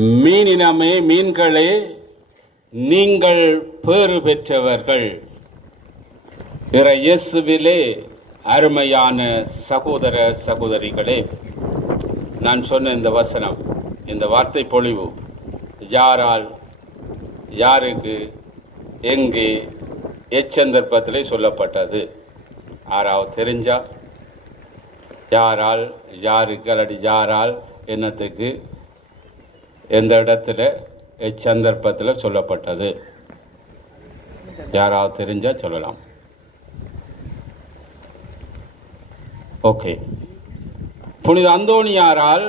மீனினமே மீன்களே, நீங்கள் பேறு பெற்றவர்கள். இயேசுவிலே அருமையான சகோதர சகோதரிகளே, நான் சொன்ன இந்த வசனம், இந்த வார்த்தை பொழிவு யாரால், யாருக்கு, எங்கே, எச்சந்தர்ப்பத்திலே சொல்லப்பட்டது? யாராவது தெரிஞ்சா? யாரால், யாருக்கு, அல்லது யாரால், என்னத்துக்கு, எந்த இடத்துல, எச்சந்தர்ப்பத்தில் சொல்லப்பட்டது? யாராவது தெரிஞ்சா சொல்லலாம். ஓகே. புனித அந்தோணியாரால்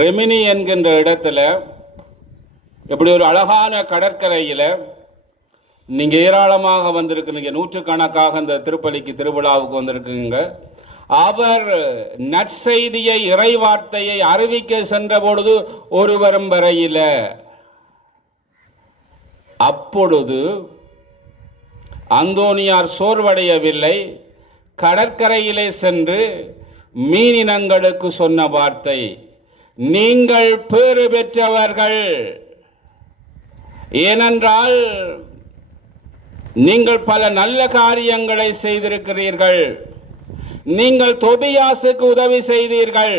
ரெமினி என்கின்ற இடத்துல, இப்படி ஒரு அழகான கடற்கரையில் நீங்கள் ஏராளமாக வந்திருக்குறீங்க, நூற்றுக்கணக்காக இந்த திருப்பலிக்கு திருவிழாவுக்கு வந்திருக்குங்க. அவர் நற்செய்தியை, இறைவார்த்தையை அறிவிக்க சென்ற பொழுது ஒருவரும் வரையில. அப்பொழுது அந்தோணியார் சோர்வடையவில்லை. கடற்கரையிலே சென்று மீனினங்களுக்கு சொன்ன வார்த்தை, நீங்கள் பேறு பெற்றவர்கள், ஏனென்றால் நீங்கள் பல நல்ல காரியங்களை செய்திருக்கிறீர்கள். நீங்கள் தொபியாசுக்கு உதவி செய்தீர்கள்.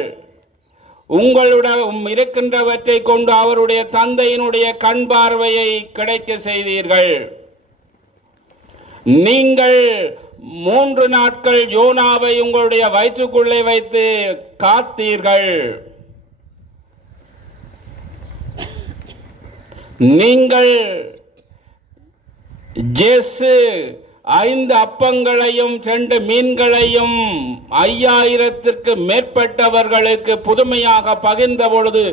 உங்களுடன் இருக்கின்றவற்றை கொண்டு அவருடைய தந்தையினுடைய கண் பார்வையை கிடைக்க செய்தீர்கள். நீங்கள் 3 நாட்கள் யோனாவை உங்களுடைய வயிற்றுக்குள்ளே வைத்து காத்தீர்கள். நீங்கள் ஜேசு 5 அப்பங்களையும் 2 மீன்களையும் 5000ற்கு மேற்பட்டவர்களுக்கு புதுமையாக பகிர்ந்த பொழுது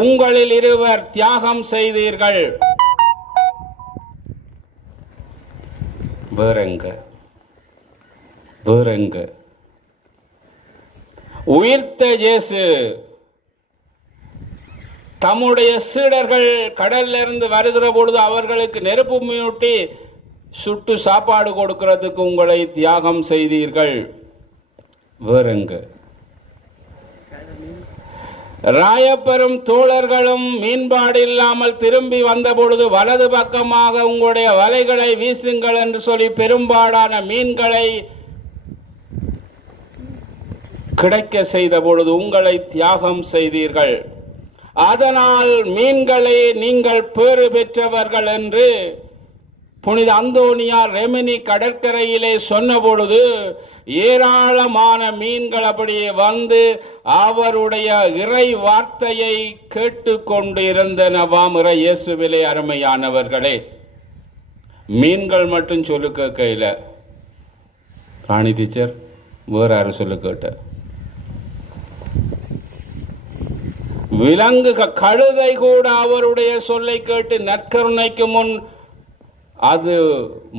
உங்களில் 2 தியாகம் செய்தீர்கள். வேறெங்க உயிர்த்த இயேசு தம்முடைய சீடர்கள் கடல்ல இருந்து வருகிற பொழுது அவர்களுக்கு நெருப்பு மூட்டி சுட்டு சாப்பாடு கொடுக்கிறதுக்கு உங்களை தியாகம் செய்தீர்கள். வேறெங்க? ராயப்பெரும் தோழர்களும் மீன்பாடு இல்லாமல் திரும்பி வந்த பொழுது வலது பக்கமாக உங்களுடைய வலைகளை வீசுங்கள் என்று சொல்லி பெரும்பாலான மீன்களை கிடைக்க செய்த பொழுது உங்களை தியாகம் செய்தீர்கள். அதனால் மீன்களை நீங்கள் பேறு பெற்றவர்கள் என்று புனித அந்தோணியார் ரெமினி கடற்கரையிலே சொன்ன பொழுது ஏராளமான மீன்கள் அப்படியே வந்து அவருடைய இறை வார்த்தையை கேட்டுக்கொண்டு இருந்தனவாம். இயேசுவிலே அருமையானவர்களே, மீன்கள் மட்டும் சொல்லு கேட்கல. ராணி டீச்சர் வேற யாரும் சொல்லு கேட்ட? விலங்கு கழுதை கூட அவருடைய சொல்லை கேட்டு நற்கருணைக்கு முன் அது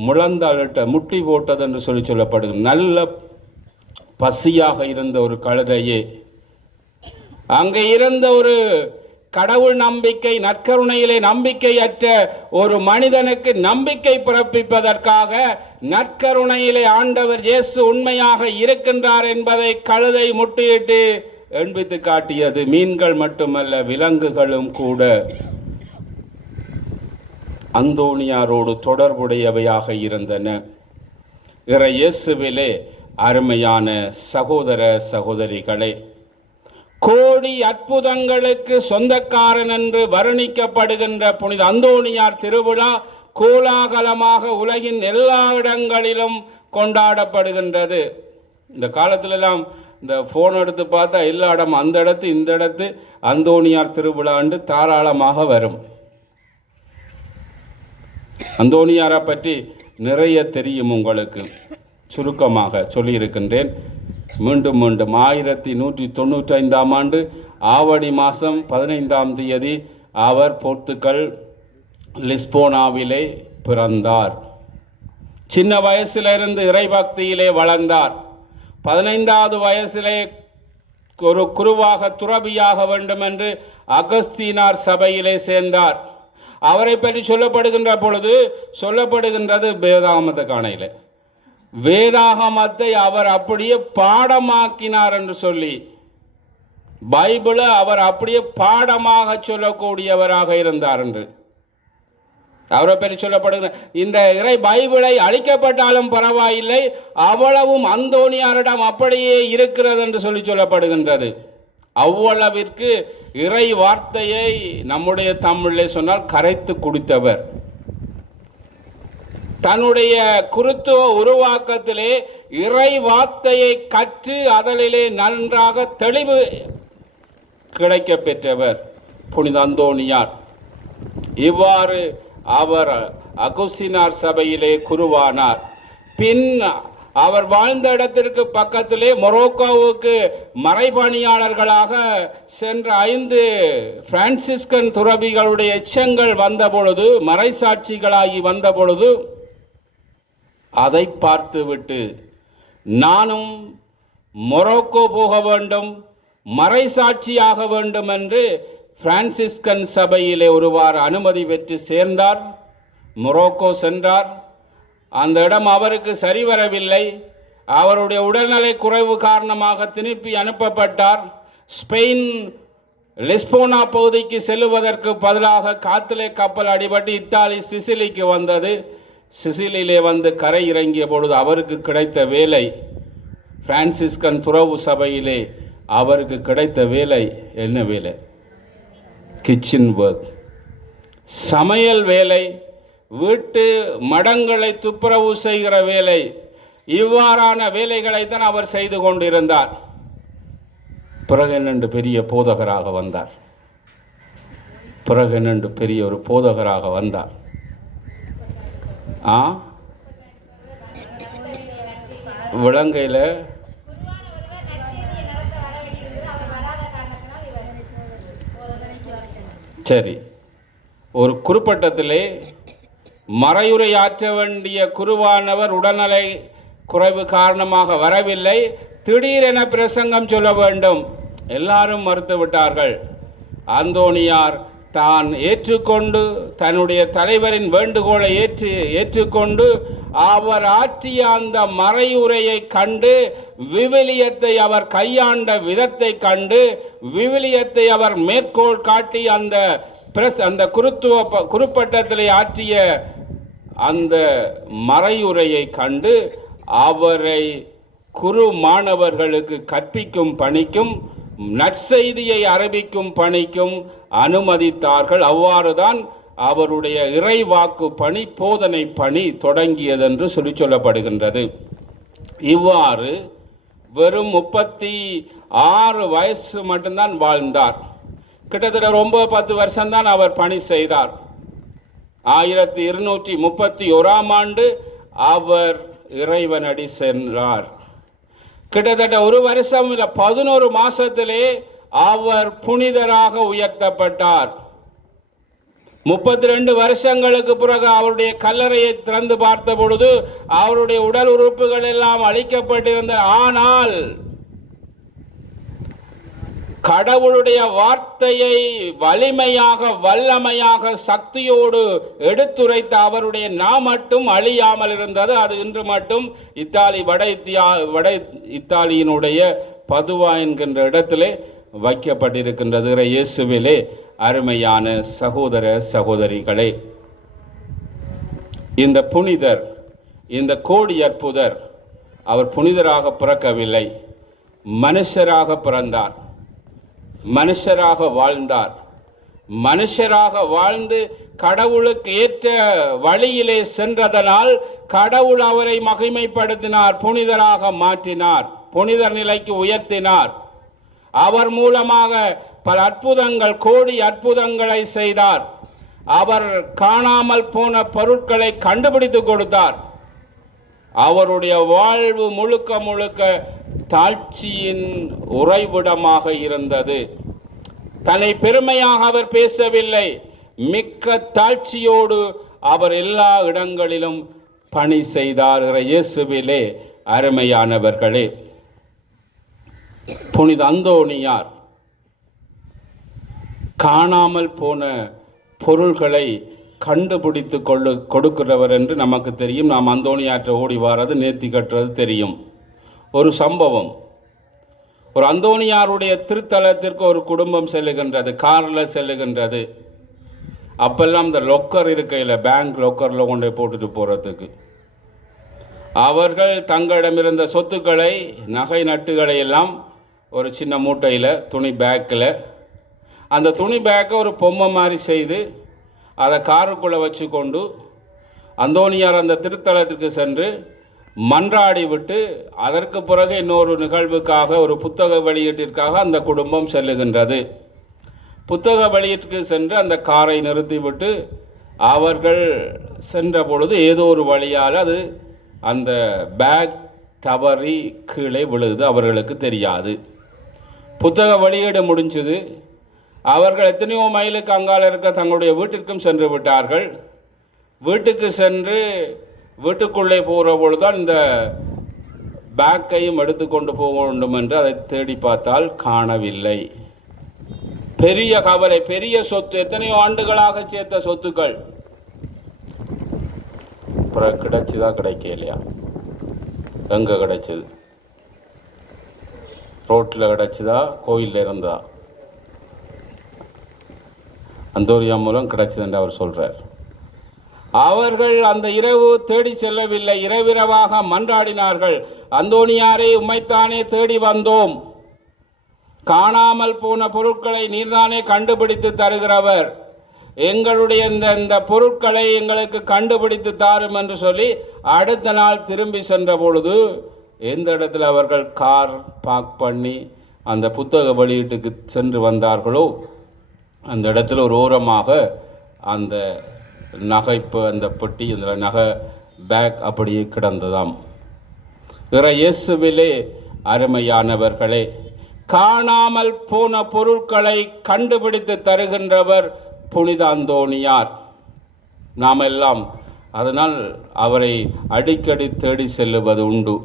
முழந்தாளிட்ட முட்டி போட்டது என்று சொல்லப்படுகிறது. நல்ல பசியாக இருந்த ஒரு கழுதையே, அங்கே இருந்த ஒரு கடவுள் நம்பிக்கை, நற்கருணையிலே நம்பிக்கையற்ற ஒரு மனிதனுக்கு நம்பிக்கை பிறப்பிப்பதற்காக நற்கருணையிலே ஆண்டவர் இயேசு உண்மையாக இருக்கின்றார் என்பதை கழுதை முட்டியிட்டு எண்பித்து காட்டியது. மீன்கள் மட்டுமல்ல, விலங்குகளும் கூட அந்தோணியாரோடு தொடர்புடையவையாக இருந்தன. இயேசுவிலே அருமையான சகோதர சகோதரிகளே, கோடி அற்புதங்களுக்கு சொந்தக்காரன் என்று வர்ணிக்கப்படுகின்ற புனித அந்தோணியார் திருவிழா கோலாகலமாக உலகின் எல்லா இடங்களிலும் கொண்டாடப்படுகின்றது. இந்த காலத்திலெல்லாம் இந்த ஃபோன் எடுத்து பார்த்தா எல்லா இடம், அந்த இடத்து இந்த இடத்து அந்தோணியார் திருவிழாண்டு தாராளமாக வரும். அந்தோணியாரை பற்றி நிறைய தெரியும் உங்களுக்கு. சுருக்கமாக சொல்லியிருக்கின்றேன். மீண்டும் 1195ஆம் ஆண்டு ஆவடி மாதம் 15ஆம் தேதி அவர் போர்த்துகல் லிஸ்போனாவிலே பிறந்தார். சின்ன வயசிலிருந்து இறைபக்தியிலே வளர்ந்தார். 15வது வயசிலே ஒரு குருவாக, துறவியாக வேண்டும் என்று அகஸ்தீனார் சபையிலே சேர்ந்தார். அவரை பற்றி சொல்லப்படுகின்ற பொழுது சொல்லப்படுகின்றது வேதாகமத்தை காணையில், வேதாகமத்தை அவர் அப்படியே பாடமாக்கினார் என்று சொல்லி பைபிளை அவர் அப்படியே பாடமாக சொல்லக்கூடியவராக இருந்தார் என்று அவரை பற்றி சொல்லப்படுகிற இந்த இறை பைபிளை அழிக்கப்பட்டாலும் பரவாயில்லை, அவ்வளவும் அந்தோணியாரிடம் அப்படியே இருக்கிறது என்று சொல்லப்படுகின்றது. அவ்வளவிற்கு இறை வார்த்தையை நம்முடைய தமிழில் சொன்னால் கரைத்து குடித்தவர். தன்னுடைய குருத்துவ உருவாக்கத்திலே இறை வார்த்தையை கற்று அதனிலே நன்றாக தெளிவு கிடைக்க பெற்றவர் புனித அந்தோணியார். இவ்வாறு அவர் அகுஸ்தினார் சபையிலே குருவானார். பின் அவர் வாழ்ந்த இடத்திற்கு பக்கத்திலே மொரோக்கோவுக்கு மறைபணியாளர்களாக சென்ற 5 பிரான்சிஸ்கன் துறவிகளுடைய எச்சங்கள் வந்த பொழுது, மறைசாட்சிகளாகி வந்த பொழுது, அதை பார்த்துவிட்டு நானும் மொரோக்கோ போக வேண்டும், மறைசாட்சியாக வேண்டும் என்று பிரான்சிஸ்கன் சபையிலே ஒருவாறு அனுமதி பெற்று சேர்ந்தார். மொரோக்கோ சென்றார். அந்த இடம் அவருக்கு சரிவரவில்லை. அவருடைய உடல்நலை குறைவு காரணமாக திருப்பி அனுப்பப்பட்டார். ஸ்பெயின் லிஸ்போனா பகுதிக்கு செல்லுவதற்கு பதிலாக காத்திலே கப்பல் அடிபட்டு இத்தாலி சிசிலிக்கு வந்தது. சிசிலியிலே வந்து கரை இறங்கிய பொழுது அவருக்கு கிடைத்த வேலை, பிரான்சிஸ்கன் துறவு சபையிலே அவருக்கு கிடைத்த வேலை என்ன வேலை? கிச்சன் ஒர்க், சமையல் வேலை, வீட்டு மடங்களை துப்புரவு செய்கிற வேலை. இவ்வாறான வேலைகளைத்தான் அவர் செய்து கொண்டிருந்தார். பிறகு என்னென்று பெரிய போதகராக வந்தார். பிறகு என்னென்று பெரிய ஒரு போதகராக வந்தார். விலங்கையில் சரி, ஒரு குறுப்பட்டத்திலே மறையுரையாற்ற வேண்டிய குருவானவர் உடல்நலை குறைவு காரணமாக வரவில்லை. திடீரென பிரசங்கம் சொல்ல வேண்டும். எல்லாரும் மறுத்துவிட்டார்கள். அந்தோணியார் தான் ஏற்றுக்கொண்டு தன்னுடைய தலைவரின் வேண்டுகோளை ஏற்றுக்கொண்டு அவர் ஆற்றிய அந்த மறையுரையை கண்டு, விவிலியத்தை அவர் கையாண்ட விதத்தை கண்டு, விவிலியத்தை அவர் மேற்கோள் காட்டி அந்த குறுப்பட்டத்திலே ஆற்றிய அந்த மறையுரையை கண்டு அவரை குரு மாணவர்களுக்கு கற்பிக்கும் பணிக்கும் நற்செய்தியை அறிவிக்கும் பணிக்கும் அனுமதித்தார்கள். அவ்வாறுதான் அவருடைய இறைவாக்கு பணி, போதனை பணி தொடங்கியதென்று சொல்லப்படுகின்றது. இவ்வாறு வெறும் 36 வயசு மட்டும்தான் வாழ்ந்தார். கிட்டத்தட்ட 9-10 வருஷம்தான் அவர் பணி செய்தார். 1231ஆம் ஆண்டு அவர் இறைவனடி சென்றார். கிட்டத்தட்ட 1 வருஷம் இல்லை 11 மாசத்திலே அவர் புனிதராக உயர்த்தப்பட்டார். 32 வருஷங்களுக்கு பிறகு அவருடைய கல்லறையை திறந்து பார்த்த பொழுது அவருடைய உடல் உறுப்புகள் எல்லாம் அழிக்கப்பட்டிருந்த, ஆனால் கடவுளுடைய வார்த்தையை வலிமையாக வல்லமையாக சக்தியோடு எடுத்துரைத்த அவருடைய மட்டும் அழியாமல் இருந்தது. அது இன்று மட்டும் வட இத்தாலியினுடைய பதுவா என்கின்ற இடத்திலே வைக்கப்பட்டிருக்கின்றது. இயேசுவிலே அருமையான சகோதர சகோதரிகளே, இந்த புனிதர், இந்த கோடி அற்புதர், அவர் புனிதராக பிறக்கவில்லை, மனுஷராக பிறந்தார், மனுஷராக வாழ்ந்தார். மனுஷராக வாழ்ந்து கடவுளுக்கு ஏற்ற வழியிலே சென்றதனால் கடவுள் அவரை மகிமைப்படுத்தினார், புனிதராக மாற்றினார், புனிதர் நிலைக்கு உயர்த்தினார். அவர் மூலமாக பல அற்புதங்கள், கோடி அற்புதங்களை செய்தார். அவர் காணாமல் போன பொருட்களை கண்டுபிடித்து கொடுத்தார். அவருடைய வாழ்வு முழுக்க முழுக்க தாழ்ச்சியின் உறைவிடமாக இருந்தது. தன்னை பெருமையாக அவர் பேசவில்லை. மிக்க தாழ்ச்சியோடு அவர் எல்லா இடங்களிலும் பணி செய்தார். இயேசுவிலே அருமையானவர்களே, புனித அந்தோணியார் காணாமல் போன பொருள்களை கண்டுபிடித்து கொடுக்கிறவர் என்று நமக்கு தெரியும். நாம் அந்தோணியாற்ற ஓடி வாரது, நேர்த்தி கட்டுறது தெரியும். ஒரு சம்பவம், ஒரு அந்தோனியாருடைய திருத்தலத்திற்கு ஒரு குடும்பம் செல்லுகின்றது, காரில் செல்லுகின்றது. அப்பெல்லாம் இந்த லொக்கர் இருக்கையில், பேங்க் லொக்கரில் கொண்டு போட்டுட்டு போகிறதுக்கு, அவர்கள் தங்களிடமிருந்த சொத்துக்களை, நகை நட்டுகளை எல்லாம் ஒரு சின்ன மூட்டையில், துணி பேக்கில், அந்த துணி பேக்கை ஒரு பொம்மை மாதிரி செய்து அதை காருக்குள்ளே வச்சு கொண்டு அந்தோனியார் அந்த திருத்தலத்திற்கு சென்று மன்றாடி விட்டு அதற்கு பிறகு இன்னொரு நிகழ்வுக்காக, ஒரு புத்தக வெளியீட்டிற்காக அந்த குடும்பம் செல்லுகின்றது. புத்தக வெளியீட்டுக்கு சென்று அந்த காரை நிறுத்திவிட்டு அவர்கள் சென்ற பொழுது ஏதோ ஒரு வழியால் அது அந்த பேக் தவறி கீழே விழுது. அவர்களுக்கு தெரியாது. புத்தக வெளியீடு முடிஞ்சது. அவர்கள் எத்தனையோ மைலுக்கு அங்கால இருக்க தங்களுடைய வீட்டிற்கும் சென்று விட்டார்கள். வீட்டுக்கு சென்று வீட்டுக்குள்ளே போகிற பொழுதுதான் இந்த பேக்கையும் எடுத்துக்கொண்டு போக வேண்டும் என்று அதை தேடி பார்த்தால் காணவில்லை. பெரிய கவலை, பெரிய சொத்து, எத்தனையோ ஆண்டுகளாக சேர்த்த சொத்துக்கள் அப்புறம் கிடைச்சுதா கிடைக்கலையா? எங்கே கிடைச்சது? ரோட்டில் கிடைச்சதா? கோயிலில் இருந்தா? அந்தோனியா மூலம் கிடைச்சது என்று அவர் சொல்கிறார். அவர்கள் அந்த இரவு தேடி செல்லவில்லை, இரவிரவாக மன்றாடினார்கள். அந்தோனியாரை உம்மைத்தானே தேடி வந்தோம், காணாமல் போன பொருட்களை நீர்தானே கண்டுபிடித்து தருகிறவர், எங்களுடைய இந்த பொருட்களை எங்களுக்கு கண்டுபிடித்து தாரும் என்று சொல்லி அடுத்த நாள் திரும்பி சென்ற பொழுது எந்த இடத்துல அவர்கள் கார் பார்க் பண்ணி அந்த புத்தக வெளியீட்டுக்கு சென்று வந்தார்களோ அந்த இடத்துல ஒரு ஓரமாக அந்த நகைப்பு, அந்த பெட்டி, அந்த நகை பேக் அப்படியே கிடந்ததாம். இயேசுவிலே அருமையானவர்களே, காணாமல் போன பொருட்களை கண்டுபிடித்து தருகின்றவர் புனித அந்தோனியார். நாம் எல்லாம் அதனால் அவரை அடிக்கடி தேடி செல்லுவது உண்டு.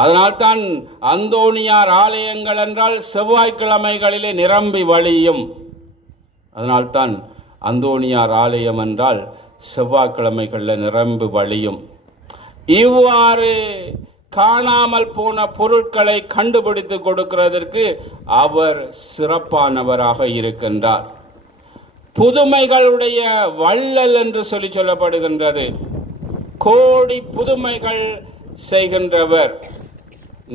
அதனால்தான் அந்தோனியார் ஆலயங்கள் என்றால் செவ்வாய்க்கிழமைகளிலே நிரம்பி வழியும். அதனால்தான் அந்தோனியார் ஆலயம் என்றால் செவ்வாய்க்கிழமைகளில் நிரம்பி வழியும். இவ்வாறு காணாமல் போன பொருட்களை கண்டுபிடித்து கொடுக்கிறதற்கு அவர் சிறப்பானவராக இருக்கின்றார். புதுமைகளுடைய வள்ளல் என்று சொல்லப்படுகின்றது. கோடி புதுமைகள் செய்கின்றவர்.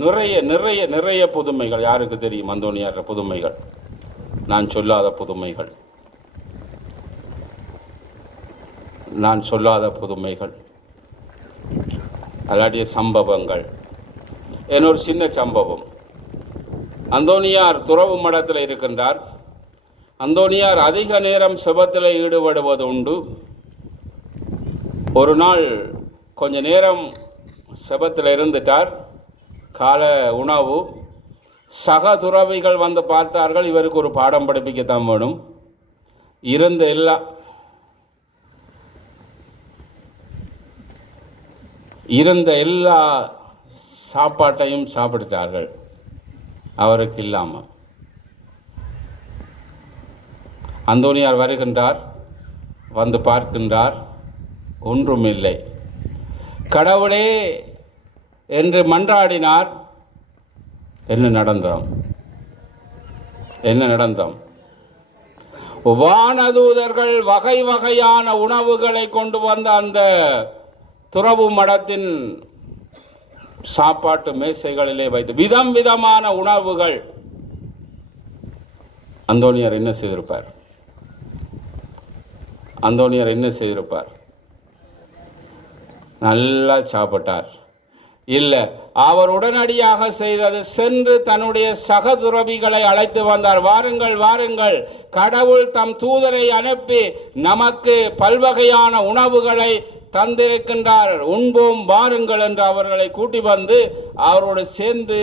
நிறைய நிறைய நிறைய புதுமைகள். யாருக்கு தெரியும் அந்தோனியார் புதுமைகள்? நான் சொல்லாத புதுமைகள், நான் சொல்லாத புதுமைகள், அல்லாடிய சம்பவங்கள். என்னொரு சின்ன சம்பவம். அந்தோனியார் துறவு மடத்தில் இருக்கின்றார். அந்தோனியார் அதிக நேரம் செபத்தில் ஈடுபடுவது உண்டு. ஒரு நாள் கொஞ்ச நேரம் செபத்தில் இருந்துட்டார். கால உணவு. சக துறவிகள் வந்து பார்த்தார்கள். இவருக்கு ஒரு பாடம் படிப்பிக்கத்தான் வேணும். இருந்த எல்லா சாப்பாட்டையும் சாப்பிட்டார்கள், அவருக்கு இல்லாமல். அந்தோனியார் வருகின்றார், வந்து பார்க்கின்றார், ஒன்றும் இல்லை. கடவுளே என்று மன்றாடினார். என்ன நடந்தோம்? வானதூதர்கள் வகை வகையான உணவுகளை கொண்டு வந்த அந்த துறவு மடத்தின் சாப்பாட்டு மேசைகளிலே வைத்து விதம் விதமான உணவுகள். அந்தோனியார் என்ன செய்திருப்பார்? நல்லா சாப்பிட்டார். இல்லை, அவர் உடனடியாக செய்தது சென்று தன்னுடைய சக துறவிகளை அழைத்து வந்தார். வாருங்கள் வாருங்கள், கடவுள் தம் தூதரை அனுப்பி நமக்கு பல்வகையான உணவுகளை தந்திருக்கின்றார், உண்போம் வாருங்கள் என்று அவர்களை கூட்டி வந்து அவரோடு சேர்ந்து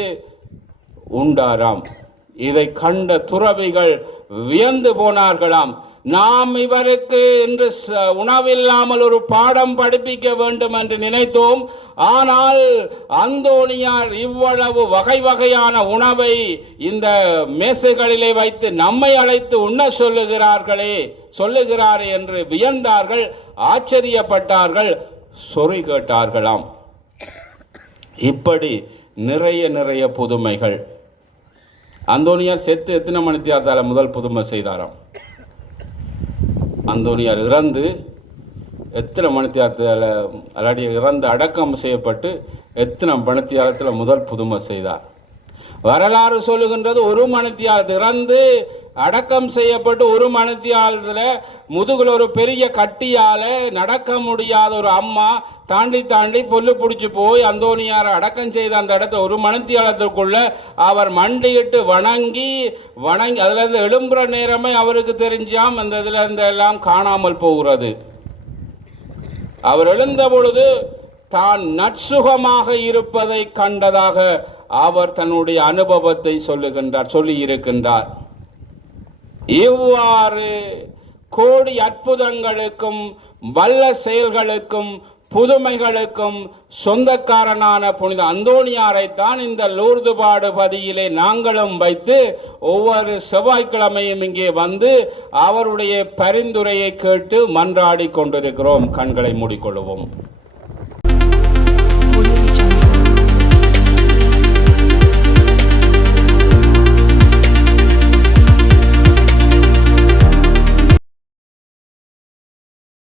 உண்டாராம். இதை கண்ட துறவிகள் வியந்து போனார்களாம். நாம் இவருக்கு இன்று உணவில்லாமல் ஒரு பாடம் படிப்பிக்க வேண்டும் என்று நினைத்தோம். ஆனால் அந்தோனியார் இவ்வளவு வகை வகையான உணவை இந்த மேசைகளிலே வைத்து நம்மை அழைத்து உண்ண சொல்லுகிறாரே என்று வியந்தார்கள், ஆச்சரியப்பட்டார்கள், சொறி கேட்டார்களாம். இப்படி நிறைய நிறைய புதுமைகள். அந்தோனியார் செத்து எத்தனை மணித்தியாலத்தால முதல் புதுமை செய்தாராம்? அந்தோனியார் இறந்து எத்தனை மணித்தியாலத்தில் அல்லாடி இறந்து அடக்கம் செய்யப்பட்டு எத்தனை மணித்தியாலத்தில் முதல் புதுமை செய்தார்? வரலாறு சொல்லுகின்றது ஒரு மணித்தியாலத்தில் இறந்து அடக்கம் செய்யப்பட்டு ஒரு மணித்தியாலத்தில் முதுகில் ஒரு பெரிய கட்டியால் நடக்க முடியாத ஒரு அம்மா தாண்டி தாண்டி பொல்லு பிடிச்சி போய் அந்தோனியாரை அடக்கம் செய்த அந்த இடத்த ஒரு மணித்தியாலத்திற்குள்ள அவர் மண்டியிட்டு வணங்கி அதுலேருந்து எழும்புற நேரமே அவருக்கு தெரிஞ்சாம் அந்த இதில் இருந்து எல்லாம் காணாமல் போகிறது. அவர் எழுந்த பொழுது தான் நற்சுகமாக இருப்பதை கண்டதாக அவர் தன்னுடைய அனுபவத்தை சொல்லி இருக்கின்றார். இவ்வாறு கோடி அற்புதங்களுக்கும் வல்ல செயல்களுக்கும் புதுமைகளுக்கும் சொந்தக்காரனான புனித அந்தோனியாரைத்தான் இந்த லூர்து பாடுபதியிலே நாங்களும் வைத்து ஒவ்வொரு செவ்வாய்க்கிழமையும் இங்கே வந்து அவருடைய பரிந்துரையை கேட்டு மன்றாடி கொண்டிருக்கிறோம். கண்களை மூடிக்கொள்வோம்.